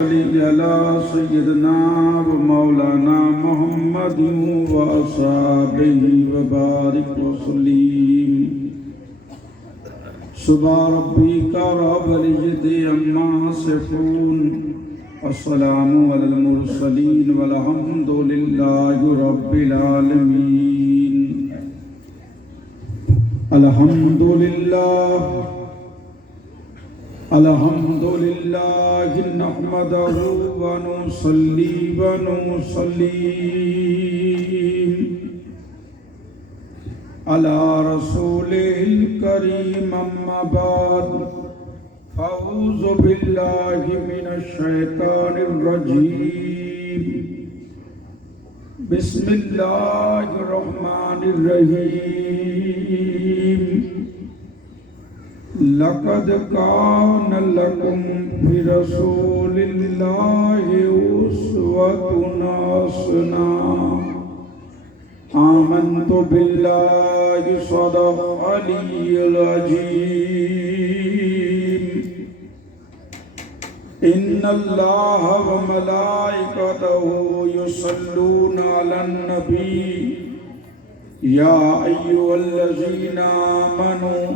على سيدنا ومولانا محمد وأصحابه وبارك وسلم. سبحان ربك رب العزة عما يصفون والسلام على المرسلين والحمد لله رب العالمين. الحمد لله نحمده ونصلي ونسلم على رسوله الكريم. أما بعد فأعوذ بالله من الشيطان الرجيم. بسم الله الرحمن الرحيم. لقد كان لكم في رسول الله أسوة حسنة. آمنت بالله صدق علي العظيم. إن الله وملائكته يصلون على النبي يا أيها الذين آمنوا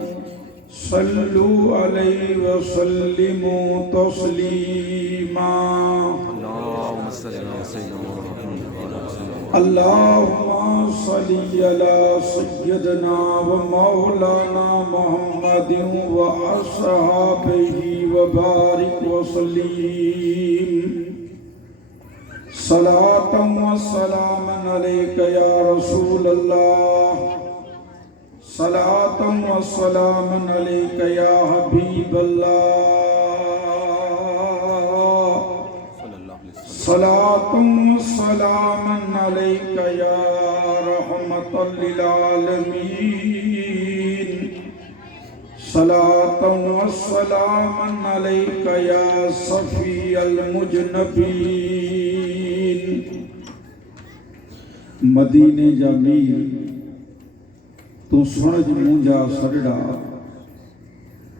صلوا عليه وسلموا تسليما. اللهم صل على سيدنا محمد وعلى آله وسلم. اللهم صل على سيدنا ومولانا محمد وأصحابه وبارك وسلم. صلاة وسلام عليك يا رسول الله. صلاة وسلام عليك يا حبيب الله. صلاة وسلام عليك يا رحمة للعالمين. صلاة وسلام عليك يا صفي المجنبين. مدینے جمیر تو سنج مونجا سرڑا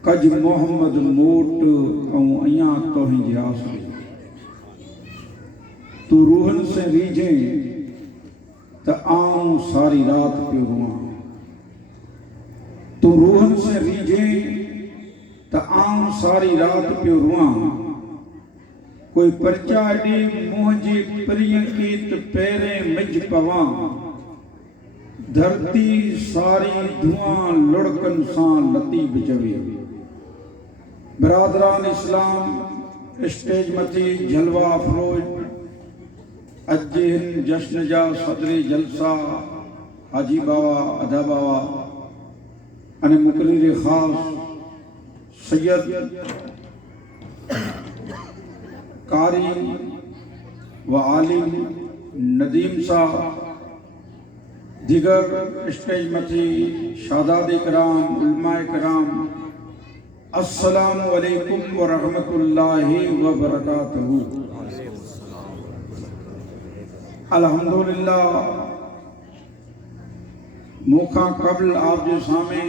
کج محمد موٹ اُن ایاں توہیں جیاس لے. تو روحن سے ریجیں تا آؤں ساری رات پہ رواں. تو روحن سے ریجیں تا آؤں ساری رات پہ رواں. کوئی پرچاڑی مہجے پریاں کیت پیریں مج پواں. دھرتی ساری دھواں لڑکن سان لطیب جوی. برادران اسلام اسٹیج متی جلوہ افروج اجہن جشن جا صدر جلسہ حاجی باوا ادا باوا ان مقرر خاص سید قاری و عالم ندیم صاحب، دیگر اسٹیج متی شہداد کرام علماء کرام، السلام علیکم ورحمۃ اللہ وبرکاتہ. الحمدللہ موقع قبل آپ جو سامنے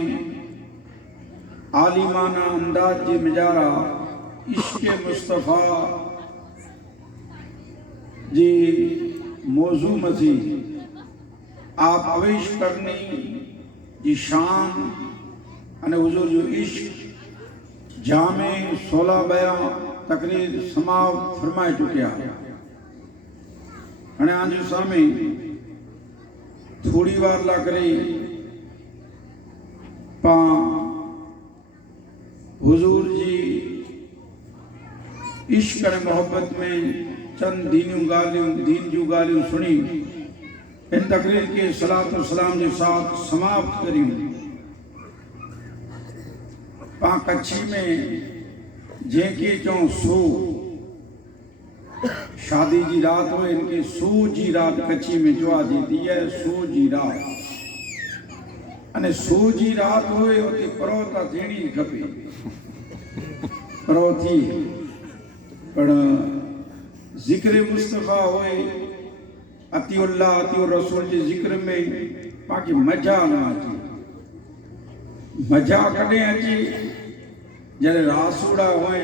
عالمانہ انداز جے مجارہ عشق مصطفیٰ جی موضوع مزید آپ اویش کرنی جی شان انہیں حضور جو عشق جامع 16 بیان تقریر سماع فرمائے چکیا. انہیں آنجو سامنے تھوڑی وار لگری پاں حضور جی عشق اور محبت میں چند دین جو گالیوں سنی. ان تقریر کے صلاۃ والسلام کے ساتھ سماپت کریں. پاں کچھی میں جن کے چون سو شادی جی رات ہوئے ان کے سو جی رات کچھی میں جو دیتی ہے سو جی رات. انہیں سو جی رات ہوئے ہوتے پروتا دینی کھپی پروتی پر ذکر مصطفیٰ ہوئے اتی اللہ اتی الرسول جی ذکر میں پاکی مجا نہ آتی. مجا کڑے اچھی جلے راسوڑا ہوئے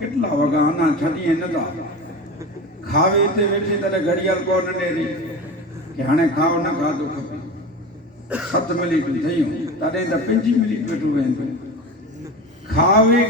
કેટલા વગા આના છડીએ નતા ખાવે તે વેઠે તને ઘડિયાળ કોણ નેરી કે હાણે ખાવ ન ખાધો ખપે 7 મિનિટ થયું તને તો 5 મિનિટ બેઠું વેંદો ખાવે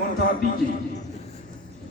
મોંઠા ડીજે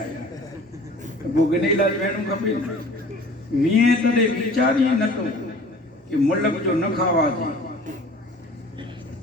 આયા બો ગિની લાજ વેણું ખપે વીએ તને વિચારી નતો કે મુલક જો ન ખાવા દે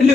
એટલે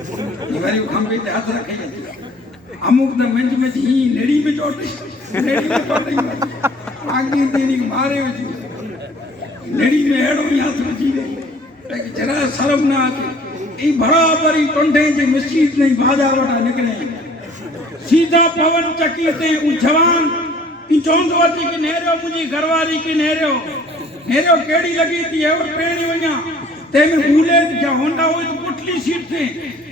یہ واری کھمبے تے ہاتھ رکھے اموک دا منج میں ہی نڑی میں چوٹے آگے دینی مارے وچ نڑی میں ہیڑو ہاتھ رکھی دے جرا شرم نہ آتے ای برابر ہی ٹنڈے جے مسجد نہیں بھاجا وٹا نکلے سیدھا پون چکی تے او جوان ای چوندو اچھی کہ نیرو مجھے گھرواری کی نیرو کیڑی لگی تھی ہے اور پیڑی ہوئیاں تے میں بولے جا ہونڈا ہوئی تو پٹلی سیٹ تھے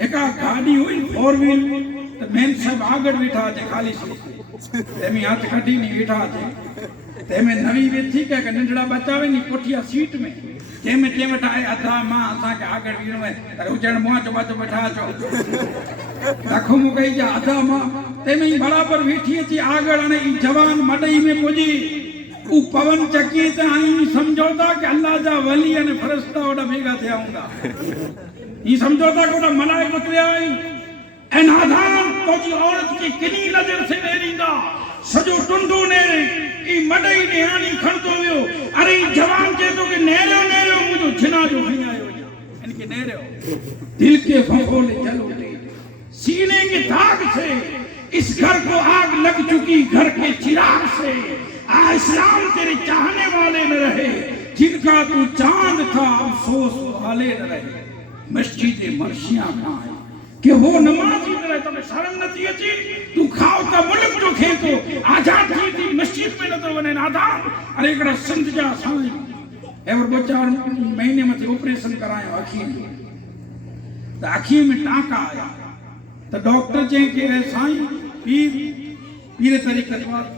ایکا گاڑی ہوئی 4 ویل تو میں سب آگڑ بیٹھا آتے خالی سیٹ تے میں ہاتھ کھٹی نہیں بیٹھا آتے تے میں نوی بیٹھی کہ ننڈڑا بچہ ہوئی نہیں پٹھیا سیٹ میں تے میں تے بیٹھا ہے ادھا ماں آسا کے آگڑ بیٹھا ہے ارے اچھڑ مواں چو بچو بیٹھا چو رکھو مو کہی جا ادھا ماں تے میں برابر بیٹھی تھی آگڑ آنے جوان مڈئی میں پوجی او پون چکی تے آئیں سمجھوتا کہ اللہ جا ولی نے فرشتہ اوڈا بھیگا تھیا ہوں گا یہ سمجھوتا کہ اوڈا ملائک اترے آئیں اے نادان تو جی عورت کی کنی نظر سے نیریں گا سجو ٹنڈو نیرے ای مڈئی نیانی کھڑتو ہوئیو ارے جوان کے تو کہ نیرے مجھو جھنا جو ہنی آئے ہو جا ان کے نیرے ہو دل کے ففولے جل اٹھے سینے کے داغ سے اس گھر کو آگ لگ چکی گھر کے چراغ سے اسلام تیرے چاہنے والے نہ رہے جن کا تو چاند تھا افسوس والے نہ رہے مسجد مرشیاں کہاں ہے کہ وہ نمازی نہ رہے تو میں شرم نہ تھی اچھی تو کھاؤ تا ملک جو کھیتو آجاد تھی تھی مسجد میں نہ تو ونے نادان ارے اکڑا سند جا سائیں اے اور بچہ مہینے میں تھی اپریشن کرائیں اکھی میں تا اکھی میں ٹانکا آیا تا ڈاکٹر چاہیں کہ اے سائیں پیرے طریقہ بات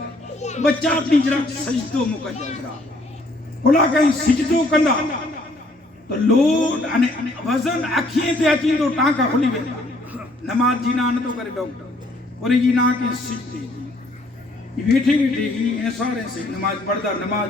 بچہ اپنی جرا سجدوں مکہ جا بولا کہیں سجدوں کندہ تو لوڈ وزن اکھیں تے اچیں تو ٹانکا کھلی بیٹھا نماز جینا نہ تو کرے ڈاکٹر اور یہ جینا کے سجدے یہ بیٹھے ہی ایسارے سے نماز پڑھدا نماز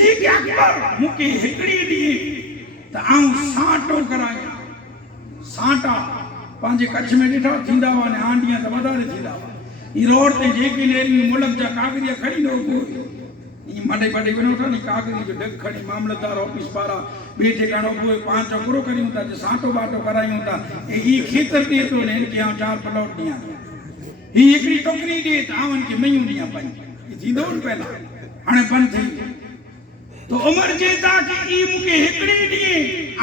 صدیق اکبر مکے ہکڑی ڈی تا آؤں سانٹو کرایا سانٹا پانچے کچھ میں ڈٹھا تھیندا ہوا نے آنڈیاں تا بدارے تھیندا ہوا یہ روڈ تے جیکی لیری ملک جا کاغذیاں کھڑی نو کوئی یہ مڈے بڑے بنو تھا نہیں کاغذی جو ڈگ کھڑی معاملتدار آفس پارا بیٹے کانو کوئی 5 چکرو کری ہوتا جو سانٹو باٹو کرائی ہوتا یہ کھیتر دے تو نے ان کے ہاں 4 پلاٹ دیا یہ ایکڑی ٹوکری دے تا آون کے میوں دیا پن یہ تھی دون پہلا ہنے بن تھی تو عمر جیتا کہ ای مکے ہکڑی دیئے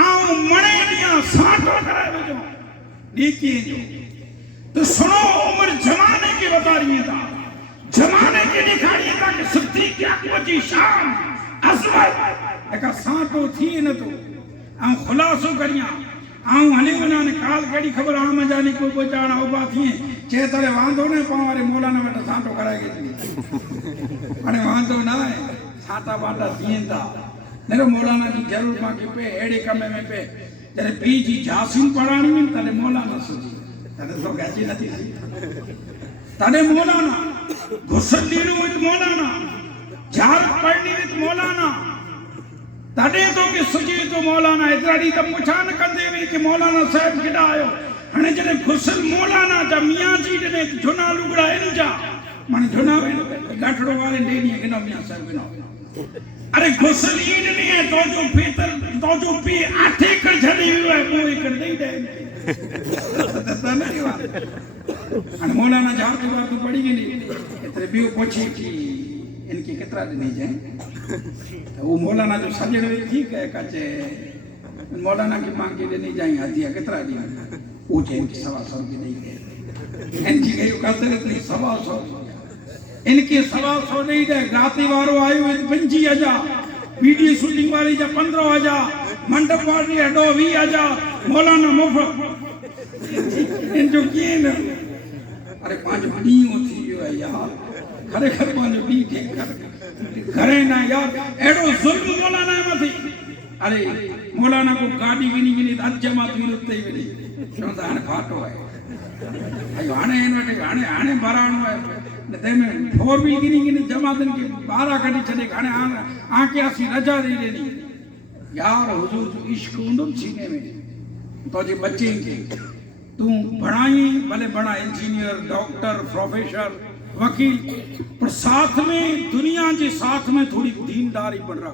آؤں مڑے دیا سانٹو کرائے بجو نیکی جو تو سنو عمر جمانے کے بتا رہی تھا جمانے کے دکھاڑی تھا کہ صدیق اکبر کی شان عظمت ایکا سانٹو تھی نہ تو آؤں خلاصوں کریاں آؤں ہنے بنانے کال کڑی خبر آم جانی کوئی پہچانا ہو بات ہی ہیں چہترے واندھو نے پاوارے مولانا بیٹا سانٹو کرائے گئے ہنے واندھو نہ ہے سانٹا بانٹا دین دا میرے مولانا کی ضرور باقی پہ ایڑے کمے میں پہ جرے پی جی جاسین پڑھانی میں تانے مولانا سجی تانے تو کیسی نتی سی تانے مولانا گھسل دینو ویت مولانا جارت پڑھنی ویت مولانا تانے تو کہ سجی تو مولانا اترا دی تب مچھان کندے وی کہ مولانا صاحب کڑا آئے ہنے جنے گھسل مولانا جا میاں جی جنے جھنا لگڑا اینو جا مانے جھنا وینو گاٹھڑو والے دینی ہے گنو میاں صاحب گنو ارے گھسل این نہیں ہے تو جو پیتر تو جو پی 8 ایکڑ جھڑی ہوئے ہے 2 ایکڑ نہیں دے تتا نہیں وہاں مولانا جہاں کی بار تو پڑی گی نہیں اترے بیو پوچھی کہ ان کی کترا دنی جائیں وہ مولانا جو سجڑ ہوئی تھی کہ کچھے مولانا کی مانگ کے دنی جائیں ہاتھیا کترا دنی اوچھے ان کی 125 کی نہیں گئے ان کی گئی کہتے رہتے 125 ان کے 125 نہیں دے گاتی وارو آئے ہوئے 25,000 ویڈیو شوٹنگ والی جا 15,000 منڈپ والی اڈو 20,000 مولانا مفت ان جو کیے نا ارے 5 ڈیوں تھی ہے یار کھڑے کھڑے 5 ڈی تھی گھرے نا یار ایڈو ظلم مولانا ہے ماں تھی ارے مولانا کو گاڑی گنی اجمہ تھی رتے ہی بلی شونتا ہنے پھاٹو ہے ایو ہنے انوٹے ہنے برانو ہے تے میں 4 ویل گنی جماعتن کی 12 کھڑی چھڑے ہنے آنکے آسی رجا دے دینی یار حضور جو عشق ہوندم سینے میں تو جی بچے کے تم بڑھائیں بھلے بڑا انجینئر ڈاکٹر پروفیسر وکیل پر ساتھ میں دنیا کے ساتھ میں تھوڑی دینداری پڑھ رہا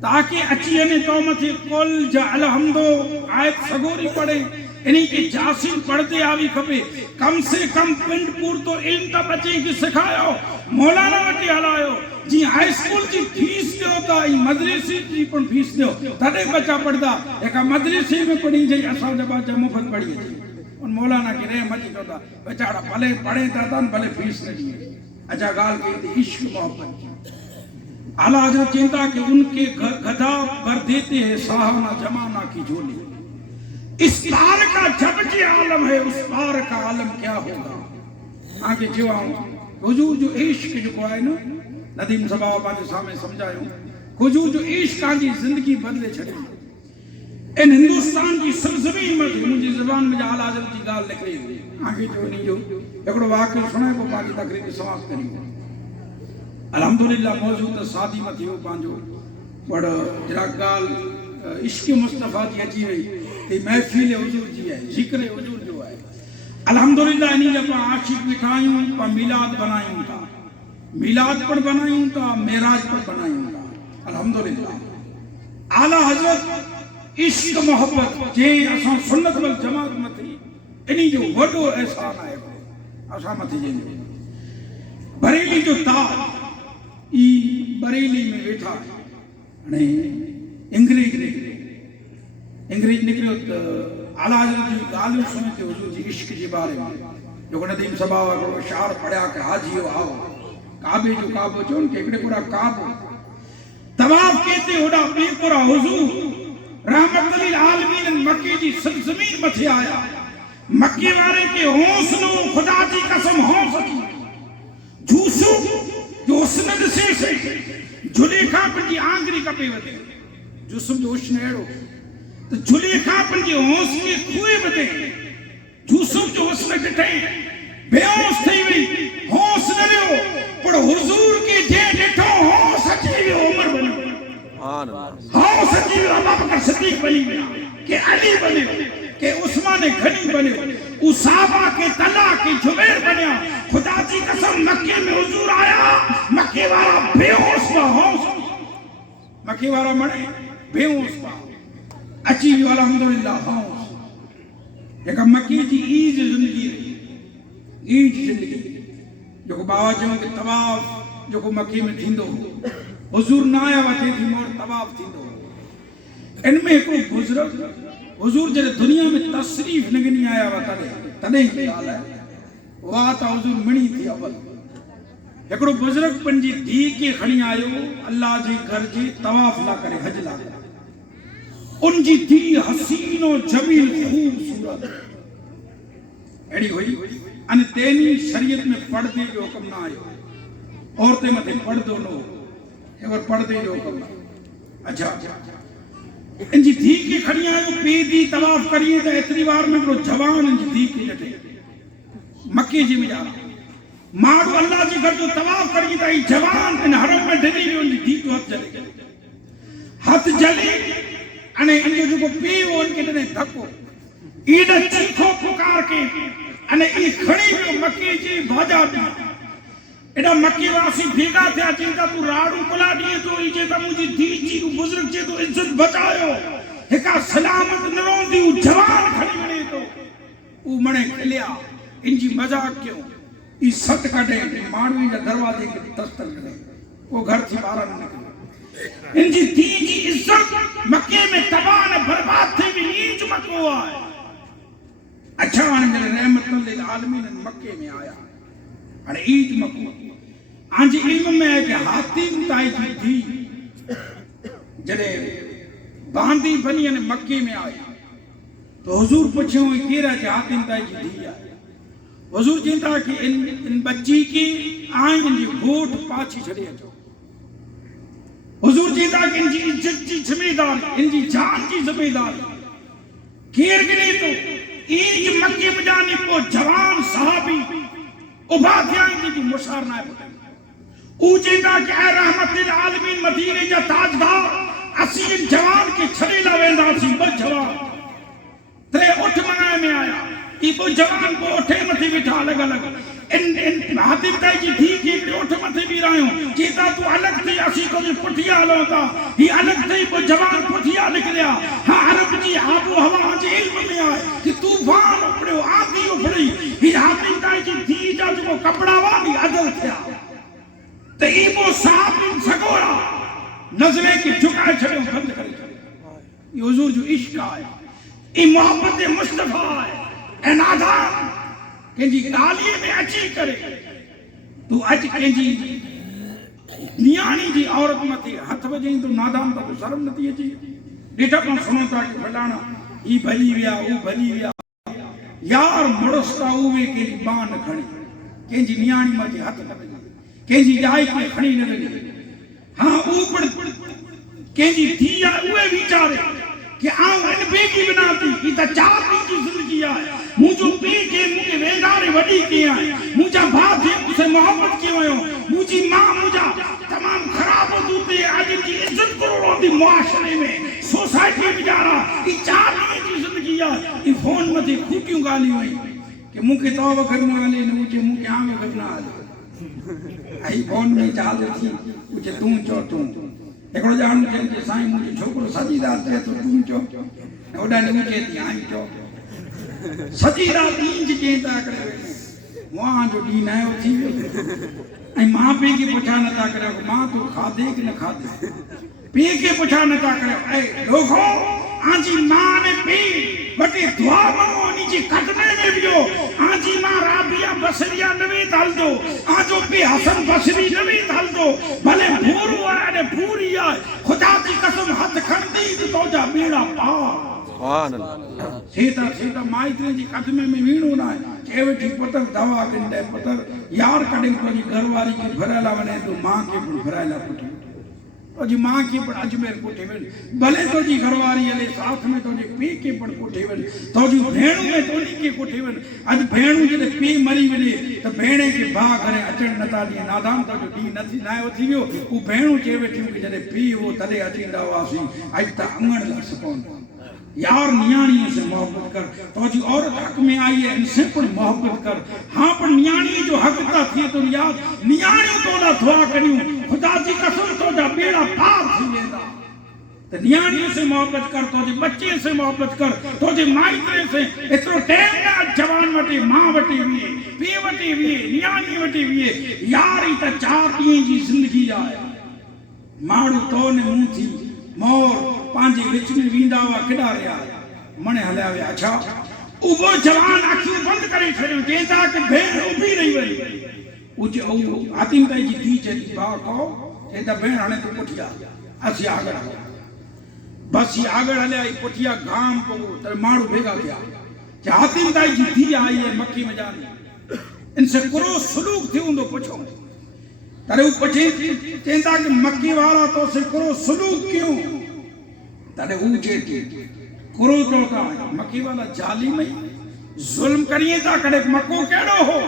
تاکہ اچھی انہیں تومت کل جا الحمدو آیت سگوری پڑھے انہیں کی جاسین پڑھتے آوی کھپے کم سے کم پنڈ پور تو علم تا بچیں کی سکھایا مولانا وٹی حلائیو جی ہائی سکول کی فیس دے ہوتا ہی مدرسی جی پر فیس دے ہو تھے بچہ پڑھتا ایک مدرسی میں پڑھی جائے اصل جب آجا مفت پڑھی ہے ان مولانا کی رہے مچی ہوتا بچارہ بھلے پڑھے تھا بھلے فیس نہ دیئے اچھا گال کی تھی عشق محبت کی اعلیٰ حضرت چینتا کہ ان کے گدھا بھر دیتے ہیں ساہانہ جمانہ کی جھولی اس پار کا جب جی عالم ہے اس پار کا عالم کیا ہوگا آگے جو آؤں حضور جو عشق جو کو آئے نا ندیم صبح آبادی سامنے سمجھائے ہوں حضور جو عشق آنگی زندگی بدلے چھڑے ان ہندوستان کی سرزمین میں تھی مجھے زبان میں جا اعلیٰ حضرت کی گال لکھ رہی ہوئی آگے جو نہیں جو ایکڑو واقع سنائے وہ باقی تقریبی سماعت کری ہوں الحمدللہ موجود سادی میں تھی وہ پانچو بڑا جراغال عشق مصطفیٰ کی اچھی رہی تی محفیل حضور جی ہے ذکر حضور جو ہے الحمدللہ انہی جب عاشق بٹھائیوں پا میلاد بنائیوں تا میلاد پر بنائیوں تا میراج پر بنائیوں تا الحمدللہ اعلیٰ حضرت عشق محبت جے اساں سنت والجماعت میں تھی انہی جو وڈو احسان آئے اساں میں تھی جن جو بریلی جو تاج ای بریلی میں بیٹھا انگریز نکلے اعلیٰ حضرت جو گالو سنتے حضور جی عشق جی بارے میں جو ندیم صبح کو شعر پڑھا کہ حاجیو آؤ کعبے جو کعبو چون کہ اکڑے پورا کعبو طواف کہتے ہوڑا بے پورا حضور رحمت للعالمین مکی جی سرزمین متھے آیا مکی وارے کے حوصلو خدا جی قسم حوصل جوسو جو اسند سے جھلے کھاپن کی آنگری کپے ودے جوسم جو اشن ایڑو تو جھلے کھاپن کی حوصلے کھوئے ودے جوسم جو اسن ڈٹھے بے حوص تھی ہوئی حوص نہ لیو پر حضور کے جے ڈٹھو حوص اچھی لیو عمر بنو سبحان اللہ ہاں سچی ابو بکر صدیق بنی کہ علی بنے کہ عثمان غنی بنے صحابہ کے طلحہ کے زبیر بنیا خدا کی قسم مکے میں حضور آیا مکے والا بے ہوش با ہوش مکے والا مڑے بے ہوش با اچھی بھی الحمدللہ ہوش ایک مکی جی ایج زندگی رہی ایج زندگی جو کو بابا جو کہ طواف جو کو مکی میں تھیندو حضور نہ آیا وٹے تھی مور طواف تھیندو ان میں ایک بزرگ حضور جڑے دنیا میں تشریف نگنی آیا ہوا تڑے ہی حال ہے وہ آتا حضور منی تھی اول ایکڑو بزرگ پنجی دھی کے کھڑی آئیو اللہ جی گھر جی طواف لا کرے حج لا کرے ان جی دھی حسین و جمیل خوبصورت ایڑی ہوئی ان تینی شریعت میں پردے جو حکم نہ آئیو عورتیں متے پردو نو ایور پردے جو حکم نہ اچھا ان جی دھی کی کھڑی آئیو پی دی طواف کریے تا اتنی بار میں کرو جوان ان جی دھی کی جٹے مکی جی میں جا رہا مارو اللہ جی گھر جو طواف کریے تا جوان ان حرم میں ڈھلی بھی ان جی دھی کو ہاتھ جلے ہاتھ جلے انہیں ان جو پیو ان کے دنے دھکو ایڈا چیکھو پکار کے انہیں ای کھڑی بھی مکی جی بھاجا بھی ایڈا مکی واسی بھیگا تھا چیتا تو راڑو کلا دیئے تو ای چیتا مجھے دی چی تو بزرگ چی تو عزت بچائیو ایکا سلامت نرون دی جوان کھڑی بنے تو او منے کھلیا ان جی مزاق کیوں ای ست کٹے مانوی جا دروازے کے دستر کرے وہ گھر تھی بارہ نکلے ان جی دی جی عزت مکے میں تباہ برباد تھے بھی ایج مکو آئے اچھا آنے میرے رحمت للعالمین مکے میں آیا اور ایج مکو آنجی علم میں ہے کہ حاتم تائی جی تھی جڑے باندھی بنی نے مکے میں آئی تو حضور پوچھے ہوئے کہہ رہا کہ حاتم تائی جی تھی آئی حضور چاہتا کہ ان بچی کی آئیں ان جی گھوٹ پاچھی چھڑے جو حضور چاہتا کہ ان جی عزت جی ذمہ داری ان جی جان جی ذمہ داری کیر گنے تو ایج مکے میں جانی کو جوان صحابی عبادیاں جی مشار نہ پتہ او چاہتا کہ اے رحمت العالمین مدینے جا تاجدار اسی جوان کے چھڑے لاویندہ سی بس جوان ترے اٹھ منگائے میں آیا ای وہ جوان کو اٹھے متھی بٹھا لگا لگا ان حاتم تائی جی تھی کہ ایک اٹھ متھی بھی رہے ہوں چیتا تو الگ تھی اسی کو جو پٹھیا لوتا ہی الگ تھی وہ جوان پٹھیا لکھ لیا ہاں عرب جی آبو ہوا جی علم میں آئے کہ طوفان اپڑے ہو آدھی اپڑی ہی حاتم تائی جی تھی جا جو کپڑا وانی عدل تھیا تو ای وہ صاحب ان سگورا نظریں کی جھکائے چھڑے ہوں بند کرے چھڑے یہ حضور جو عشق آئے ای محبت مصطفیٰ آئے اے نادان کہ جی گالیے میں اچھی کرے تو اچھ کہ جی نیانی جی عورت متی ہتھ بجیں تو نادان تو شرم نتی ہے جی ڈیٹا پن سنو تا کہ پھلانا ای بھلی ویا او بھلی ویا یار مڑستا ہوئے کہ جی بان کھڑی کہ جی نیانی متی ہتھ بجیں کہ جی جائی کے کھڑی نہ لگی ہاں اوپر کہ جی دیا ہوئے بیچارے کہ آؤں ان بیگی بناتی کی تا چار دن کی زندگی آئے مجھو پی کے مجھے ویندارے وڈی کیا ہے مجھا بات ہے اسے محبت کیا ہوئے مجھے ماں مجھا تمام خراب ہو دوتے ہیں آج ان کی عزت کروڑوں دی معاشرے میں سوسائٹی میں جا رہا یہ چار دن کی زندگی آئے یہ فون میں تھی خوٹیوں گالی ہوئی کہ مجھ کے توبہ کرنے والے نے مجھے مجھ کے آنگے کرنا آئے آئی فون میں چاہتے تھی مجھے تم چو تم ایکڑو جانو کہتے سائیں مجھے چھوکرو سجی رات ہے تو تم چو اوڈا نے مجھے تھی آئیں چو سجی رات اینج کہتا کرے وہاں جو دین ہے وہ تھی اے ماں پہ کی پچھا نتا کرے ماں تو کھا دے کہ نہ کھا دے پی کے پچھا نتا کرے اے لوگو آنجی ماں نے پی بٹے دعا منو آنی جی قدمے میں بیو آنجی ماں رابیہ بصریہ نوی دھل دو آنجو پی حسن بصری نوی دھل دو بھلے بھورو آئے نے بھوری آئے خدا کی قسم ہاتھ کھڑتی تو جا بیڑا پاؤ سبحان اللہ سیتا مائترے جی قدمے میں وینو نہ ہے چیوے ٹھی پتر دوا کنڈے پتر یار کڑنگ تو جی گھرواری کی بھرائلہ ونے تو ماں کے بھرائلہ پٹھے تو جی ماں کی پر اجمیر کوٹھے ون بھلے تو جی گھرواری علی ساتھ میں تو جی پی کے پر کوٹھے ون تو جی بھینوں میں تو نہیں کے کوٹھے ون اج بھینوں جی پی مری ونے تو بھینے کے بھا کرے اچن نتا دی نادان تو جو دی نتی نہ ہوتی ویو وہ بھینوں چے وٹھیوں کہ جڑے پی وہ تلے اچیندا واسی اج تا انگن لا سکون یار نیانیوں سے محبت کر تو جی عورت حق میں آئی ہے ان سے پر محبت کر ہاں پر نیانی جو حق تا تھی تو یاد نیانی تو نہ دعا کریوں خدا جی قسم تو جا بیڑا پار تھی لیدا تو نیانیوں سے محبت کر تو جی بچے سے محبت کر تو جی مائترے سے اترو ٹیم نہ جوان وٹی ماں وٹی ہوئے پی وٹی ہوئے نیانی وٹی ہوئے یاری تا 4 ڈینہں جی زندگی آئے ماڑو تو نے منہ تھی مور پانجی وچ میں ویندا وا کڈا رہیا منے ہلیا ویا اچھا اوبو جوان اکھیوں بند کرے چھڑیو چیتا کہ بھیڑ اوبھی نہیں وئی اوجے او حاتم تائی جی تھی چیتی با کو چیتا بھیڑ ہنے تو پٹھیا اسی آگڑ بس یہ آگڑ ہلیا ای پٹھیا گام کو تے ماڑو بھیگا گیا کہ حاتم تائی جی تھی آئی ہے مکی میں جانی ان سے کرو سلوک تھی ان دو پوچھو ترے وہ پچھے چیتا کہ مکی والا تو سے کرو سلوک کیوں ترے وہ چیتی کرو تو کا مکی والا جالی میں ظلم کریے تا کڑے مکو کیڑو ہو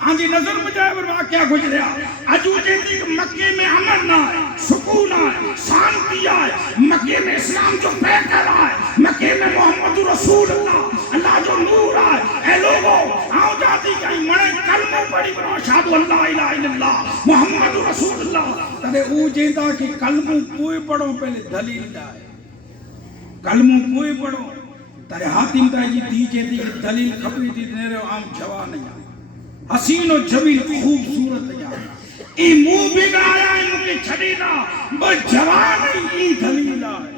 آنجی نظر بجائے پر واقعہ گزریا اجو چیتی کہ مکی میں امن نہ ہے سکون ہے شانتی ہے مکی میں اسلام جو پیکر ہے مکی میں محمد رسول اللہ جو نور ہے اے لوگو آؤ جاتی کہیں مڑے کلمہ پڑی بنا شہادو اللہ الہ الا اللہ محمد رسول اللہ ترے او جیتا کہ کلمہ کوئی پڑھو پہلے دلیل ہے کلمہ کوئی پڑھو ترے حاتم تائی جی دی چیتی کہ دلیل کھپی تھی دینے رہے عام جوان نہیں حسین و جمیل خوبصورت ہے ای منہ بگایا ان کی چھڑینا بس جوان ای دلیلہ ہے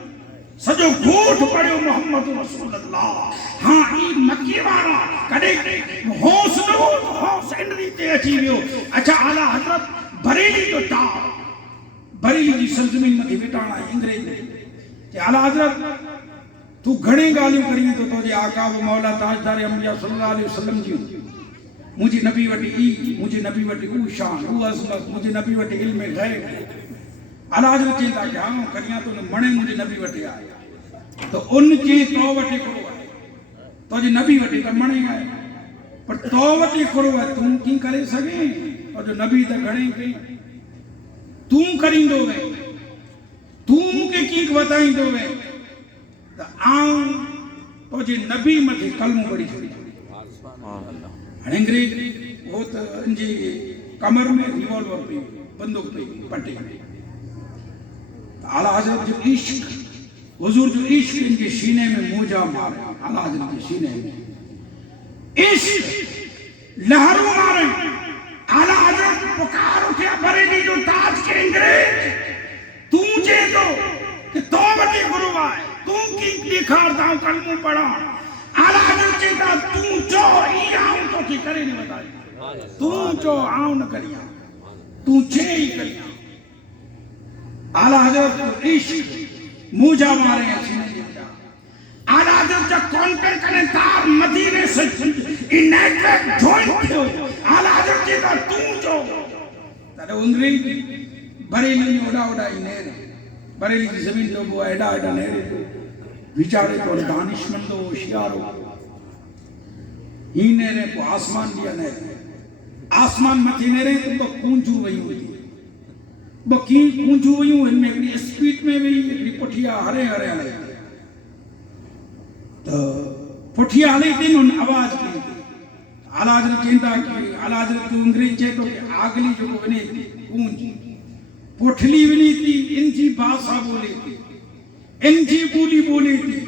سجو گھوٹ پڑھو محمد رسول اللہ ہاں ای مکی وارا کڑے ہوس نو تو ہوس انری تے اچھی ویو اچھا اعلیٰ حضرت بریلی تو تا بریلی جی سرزمین میں بیٹانا ہے انگریز کہ اعلیٰ حضرت تو گھڑے گالیوں کریں تو جی آقا و مولا تاجدار انبیاء صلی اللہ علیہ وسلم جی مجھے نبی وٹی ای مجھے نبی وٹی او شان او عظمت مجھے نبی وٹی علم غیب اعلیٰ حضرت چیتا کہ ہاں کریاں تو منے مجھے نبی وٹی آئے تو ان چیز تو وٹی کرو آئے تو جی نبی وٹی تو منے آئے پر تو وٹی کرو آئے تم کی کرے سگے اور جو نبی تا گھڑیں کہیں تم کریں دو گئے تم کے کی بتائیں دو گئے تو آؤں تو جی نبی مجھے کلموں بڑی چھوڑی انگریز وہ تو انجی کمر میں ریوالور پہ بندوق پہ پٹے اعلیٰ حضرت جو عشق حضور جو عشق ان کے سینے میں موجہ مارے اعلیٰ حضرت کے سینے میں عشق لہروں مارے اعلیٰ حضرت پکار اٹھیا بریلی جو تاج کے انگریز تو جے دو کہ تو بٹی گروہ آئے تو کی دکھار داؤں کلموں پڑھا اعلیٰ حضرت چیتا تو جو ای آؤں تو کی کرے نہیں بتائی تو جو آؤں نہ کریا تو چھے ہی کریا اعلیٰ حضرت عشق موجہ مارے ہیں سینے جیتا اعلیٰ حضرت جب کونکر کریں تار مدینے سے ان نیٹورک جوائن کیوں اعلیٰ حضرت چیتا تو جو تارے انگریز بریلی میں اڑا اڑا ہی نیرے بریلی کی زمین تو وہ ایڈا ایڈا نیرے بیچارے تو دانشمندو ہوشیارو ہی نیرے کو آسمان دیا نیرے آسمان متی نیرے تو با کونجو وہی ہوئی با کونجو وہی ہوئی ان میں اپنی اسپیٹ میں بھی اپنی پٹھیا ہرے ہرے ہلے تو پٹھیا ہلے تھی ان آواز کی اعلیٰ حضرت چینتا کی اعلیٰ حضرت کو انگریز چیتو کہ آگلی جو کو بنے تھی کونج پٹھلی بنی تھی انجی باسا بولے تھی انجی بولی بولی تھی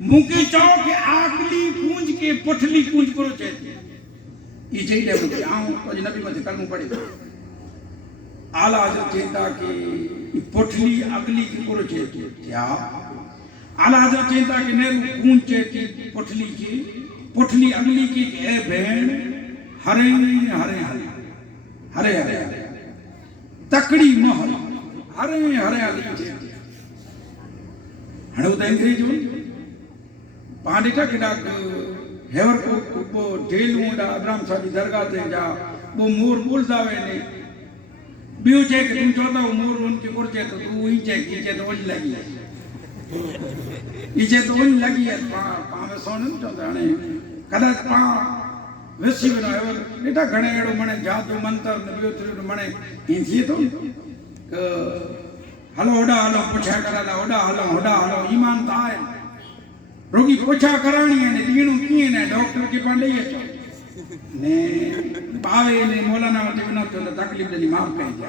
مونکے چاہو کہ آگلی کونج کے پٹھلی کونج کرو چاہتی یہ چاہیے مجھے آؤں تو نبی مجھے کلموں پڑے اعلیٰ حضرت چاہتا کہ پٹھلی اگلی کی کرو چاہتی کیا اعلیٰ حضرت چاہتا کہ نیرو کونج چاہتی پٹھلی کی پٹھلی اگلی کی اے بہن ہرے ہرے ہرے ہرے ہرے تکڑی محل ہرے ہرے ہرے چاہتی ہنے ہوتا انگریز ہوئی پانڈیٹا کڈا ہیور کو ڈھیل ہونڈا ابراہم صاحبی درگاہ تے جا وہ مور بولتا ہوئے نے بیو چے کہ تم چوتا ہو مور ان کے کرچے تو تو ہی چے کہ چے تو ان لگی ہے یہ چے تو ان لگی ہے پاں میں سونن چوتا ہے کدا پاں ویسی بنا ہے بیٹا گھنے ایڑو منے جادو منتر نبیو تریڑو منے این تھی تو ہلو ہوڑا ہلو پوچھا کرالا ہوڑا ہلو ایمان تا ہے روگی پوچھا کرانی ہے نے دینوں کیے نے ڈاکٹر کے پاندے یہ چو نے باوے نے مولانا وٹی بنا تو تکلیف دلی معاف کہیں جا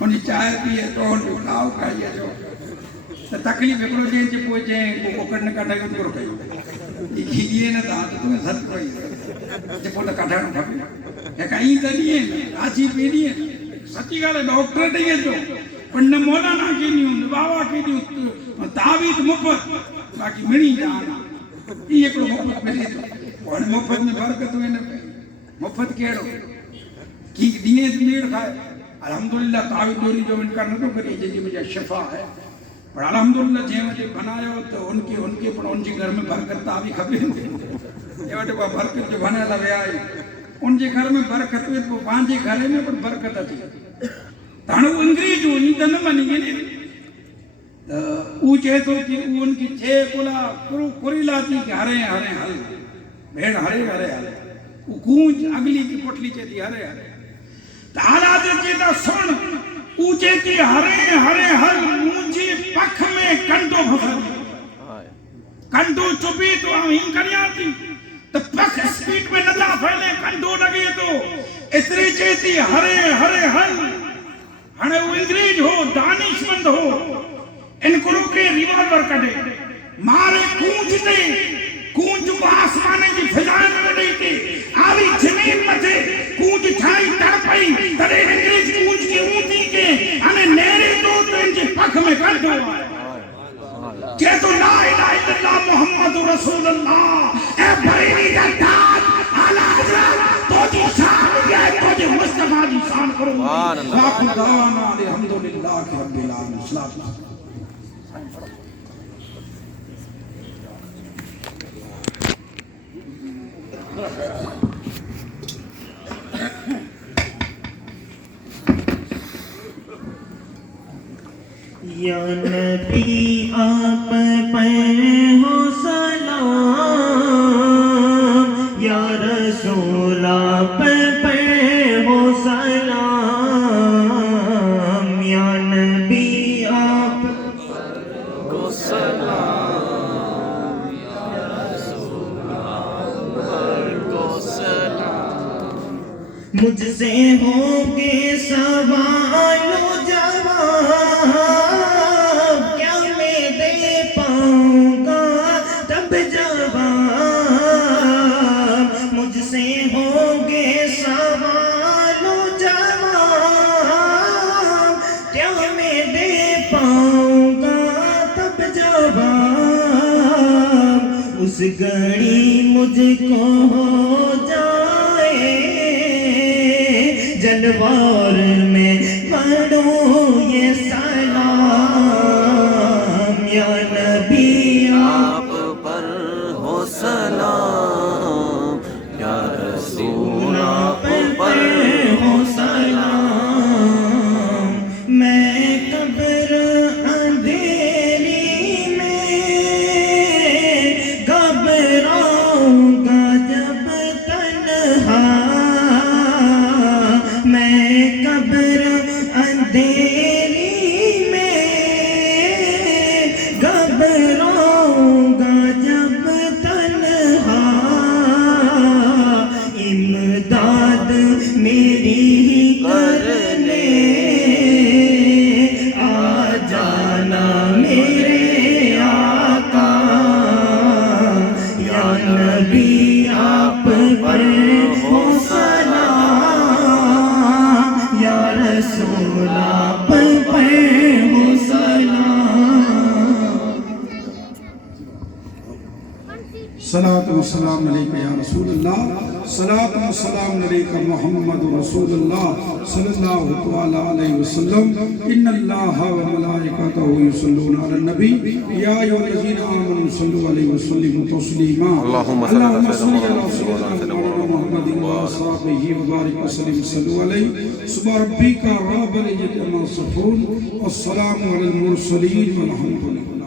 انہی چاہے پیے تو ان کو کھاؤ کھائیے جو تکلیف اکڑو جین چے پوچھے کو کرنے کا ٹائم کرو کہیں یہ نہ تھا تو تمہیں سر کوئی جب بولا کٹھا نہ پھپی ہے کہیں تا نہیں ہے آجی پی نہیں ہے سچی گالے ڈاکٹر نہیں ہے جو پڑھنے مولانا کی نہیں ہوں بابا کی نہیں ہوں تعویت مفت باقی منی جانا یہ اکڑو مفت ملی تو اور مفت میں برکت ہوئے نہ مفت کیڑو کی دینے دیر کھائے الحمدللہ تعویت دوری جو انکار نہ تو کریے جن کی مجھے شفا ہے پر الحمدللہ جے مجھے بنایا ہو تو ان کے پر ان کے گھر میں برکت تعوی خبری ہوئی یہ وٹے با برکت جو بنا لگے آئی ان کے گھر میں برکت ہوئی تو پانچے گھرے میں پر برکت آتی تانو انگریز ہوئی تو نہ منی گے نہیں او چاہتو کہ ان کی چھے کلا کری لاتی کہ ہرے حل بھیڑ ہرے حل وہ گونج اگلی کی پٹلی چاہتی ہرے تالا دے چیتا سن او چاہتی ہرے حل مونجی پکھ میں کنڈو بھسر کنڈو چپی تو ہم کری آتی تو پکھ سپیٹ میں ندا پھیلے کنڈو لگے تو اتری چاہتی ہرے حل ہنے وہ انگریز ہو دانشمند ہو ان کو کے ریوالور کڑے مارے کونج دے کونج کو آسمانے کی فضائیں میں دے کے آوی زمین مجھے کونج چھائی تڑپائی ترے انگریز کونج کی اونتی کے ہنے نیرے تو ان کے پکھ میں کر دو کہ تو لا الہ الا اللہ محمد رسول اللہ اے بریلی جداد آلہ حضرت تو جی شان گیا تو جی مصطفیٰ جی شان کرو واقع دعوانا الحمدللہ رب العالمین صلاة اللہ یا نبی آپ پر ہو سلام یا رسول آپ پر ہو سلام یا نبی آپ پر ہو سلام یا رسول آپ پر ہو سلام مجھ سے ہوگے سوال و جواب کیا میں دے پاؤں گا تب جواب مجھ سے ہوگے سوال و جواب کیا میں دے پاؤں گا تب جواب اس گھڑی مجھ کو ہو جائے جلوار میں پڑھوں یہ سلام یا نبی آپ پر ہو سلام یا رسول آپ پر ہو سلام میں قبر اندھیری میں گھبراؤں گا جب تنہا میں قبر اندھیری میں گھبراؤں گا جب تنہا امداد میری کرنے آ جانا میرے آقا یا نبی آپ پر ہو سلام یا رسول آپ پر ہو سلام صلاة و سلام علیکہ یا رسول اللہ صلاۃ و سلام علیک محمد رسول اللہ صلی اللہ تعالی علیہ وسلم ان اللہ و ملائکتہ یصلون علی النبی یا ایھا الذین آمنوا صلوا علیہ وسلم تسلیما اللہم صل علی سیدنا محمد و اصحابہ وبارک وسلم صلوا علیہ سبحان ربک رب العزۃ عما یصفون والسلام علی المرسلین والحمد للہ.